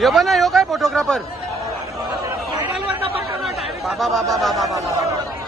यो पण यो काय फोटोग्राफर बाबा बाबा बाबा बाबा बाबा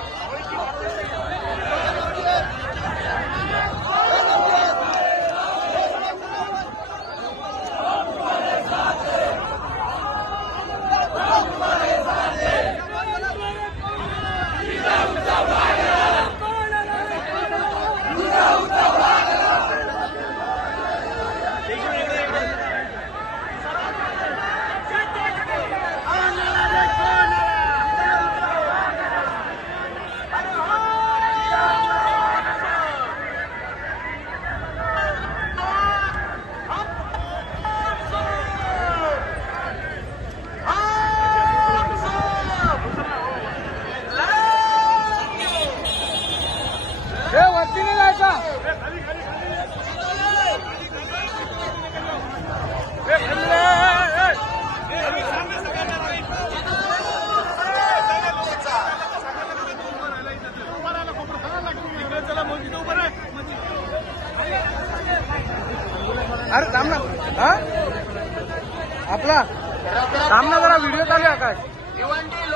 हे वरती नाही जायचा अरे थांब ना. हा? आपला. थांब ना जरा व्हिडिओ चालू आहे आकाश. भिवंडी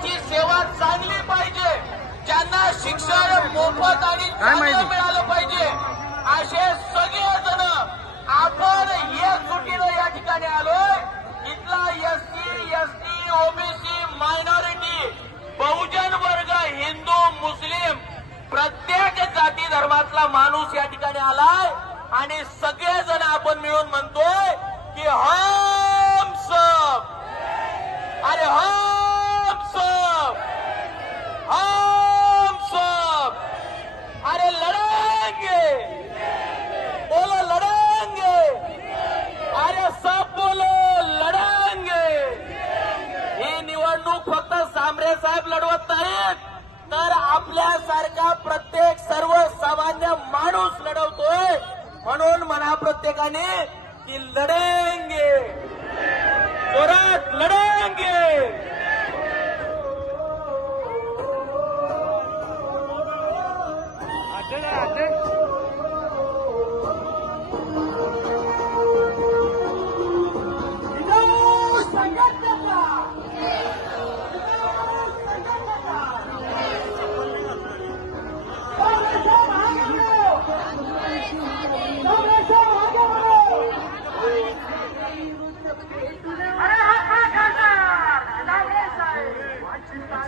आरोग्याची सेवा चांगली पाहिजे. ज्यांना शिक्षण मोफत आणि? चांगलं मिळालं पाहिजे. असे सगळेजण आपण एकजुटीनं या ठिकाणी आलोय. इथला एससी एसटी ओबीसी मायनॉरिटी बहुजन वर्ग हिंदू मुस्लिम प्रत्येक जाती धर्मातला माणूस या ठिकाणी आलाय. आणि सगळेजण आपण मिळून म्हणतोय की हम आपल्यासारखा प्रत्येक सर्वसामान्य माणूस लढवतोय. म्हणून म्हणा प्रत्येकाने की लढेंगे. जोरात लढेंगे.